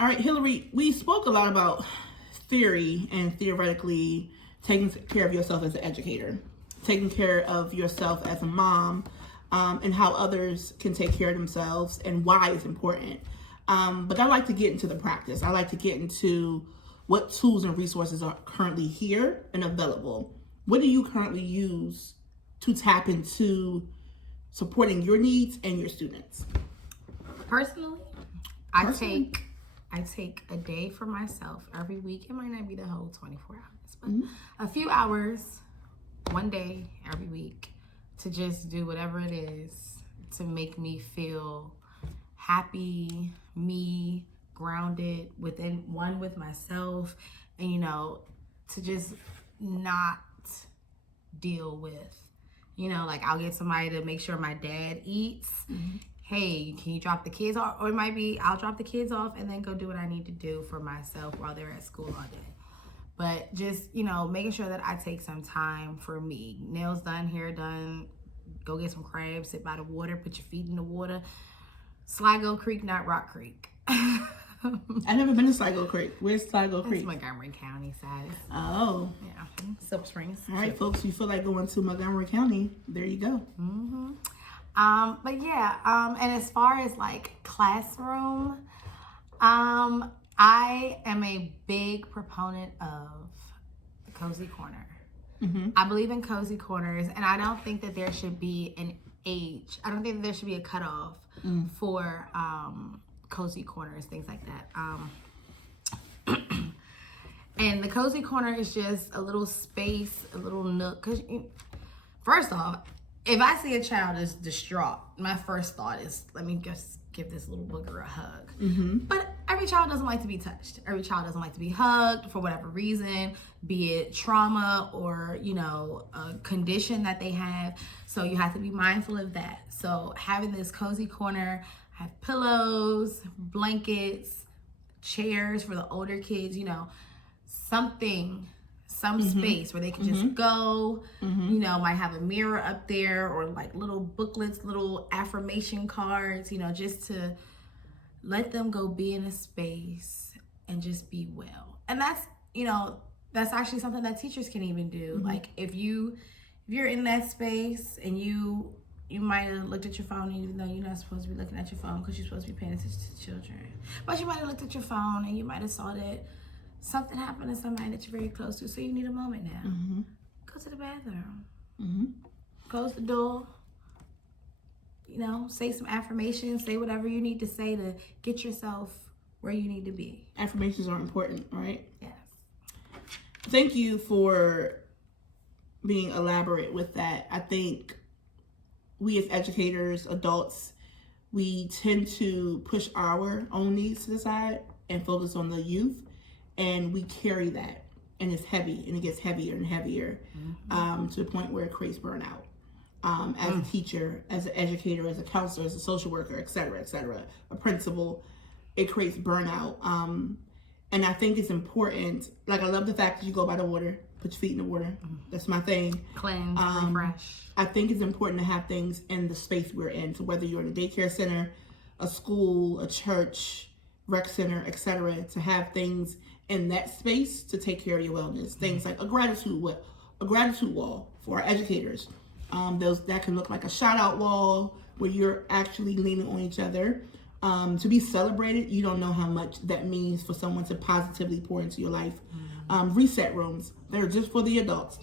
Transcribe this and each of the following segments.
All right, Hillary, we spoke a lot about theory and theoretically taking care of yourself as an educator, taking care of yourself as a mom, and how others can take care of themselves and why it's important. But I like to get into the practice. I like to get into what tools and resources are currently here and available. What do you currently use to tap into supporting your needs and your students? Personally, I take a day for myself every week. It might not be the whole 24 hours, but a few hours, one day every week, to just do whatever it is to make me feel happy, me, grounded, one with myself, and to just not deal with, like I'll get somebody to make sure my dad eats. Hey, can you drop the kids off? Or it might be I'll drop the kids off and then go do what I need to do for myself while they're at school all day. But just, making sure that I take some time for me. Nails done, hair done, go get some crabs, sit by the water, put your feet in the water. Sligo Creek, not Rock Creek. I've never been to Sligo Creek. Where's Sligo Creek? It's Montgomery County side. Oh. Yeah, Silver Springs. All right, folks, you feel like going to Montgomery County, there you go. But yeah, and as far as like classroom, I am a big proponent of the cozy corner. I believe in cozy corners, and I don't think that there should be an age. I don't think that there should be a cutoff for cozy corners, things like that. And the cozy corner is just a little space, a little nook. Cause first off, if I see a child is distraught, my first thought is, let me just give this little booger a hug. But every child doesn't like to be touched. Every child doesn't like to be hugged for whatever reason, be it trauma or, a condition that they have. So you have to be mindful of that. So having this cozy corner, have pillows, blankets, chairs for the older kids, some space where they can just go, might have a mirror up there or like little booklets, little affirmation cards, just to let them go be in a space and just be well. And that's actually something that teachers can even do. Like if you're in that space and you might have looked at your phone, even though you're not supposed to be looking at your phone because you're supposed to be paying attention to children. But you might have looked at your phone and you might have saw that something happened to somebody that you're very close to, so you need a moment now. Go to the bathroom. Close the door. Say some affirmations. Say whatever you need to say to get yourself where you need to be. Affirmations are important, right? Yes. Thank you for being elaborate with that. I think we as educators, adults, we tend to push our own needs to the side and focus on the youth. And we carry that, and it's heavy, and it gets heavier and heavier to the point where it creates burnout. As a teacher, as an educator, as a counselor, as a social worker, et cetera, a principal, it creates burnout. And I think it's important. Like, I love the fact that you go by the water, put your feet in the water. That's my thing. Cleanse, refresh. I think it's important to have things in the space we're in. So whether you're in a daycare center, a school, a church, rec center, et cetera, to have things in that space to take care of your wellness. Things like a gratitude wall for our educators. Those that can look like a shout out wall where you're actually leaning on each other. To be celebrated, you don't know how much that means for someone to positively pour into your life. Reset rooms, they're just for the adults.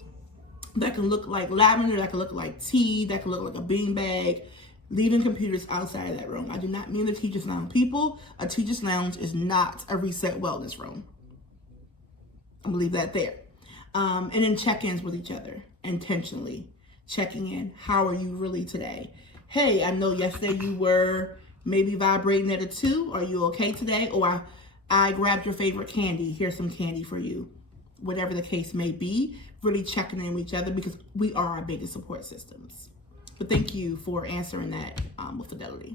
That can look like lavender, that can look like tea, that can look like a beanbag. Leaving computers outside of that room. I do not mean the teacher's lounge. People, a teacher's lounge is not a reset wellness room. I'm gonna leave that there. And then check-ins with each other intentionally. Checking in. How are you really today? Hey, I know yesterday you were maybe vibrating at a 2. Are you okay today? Or I grabbed your favorite candy. Here's some candy for you. Whatever the case may be, really checking in with each other because we are our biggest support systems. But thank you for answering that with fidelity.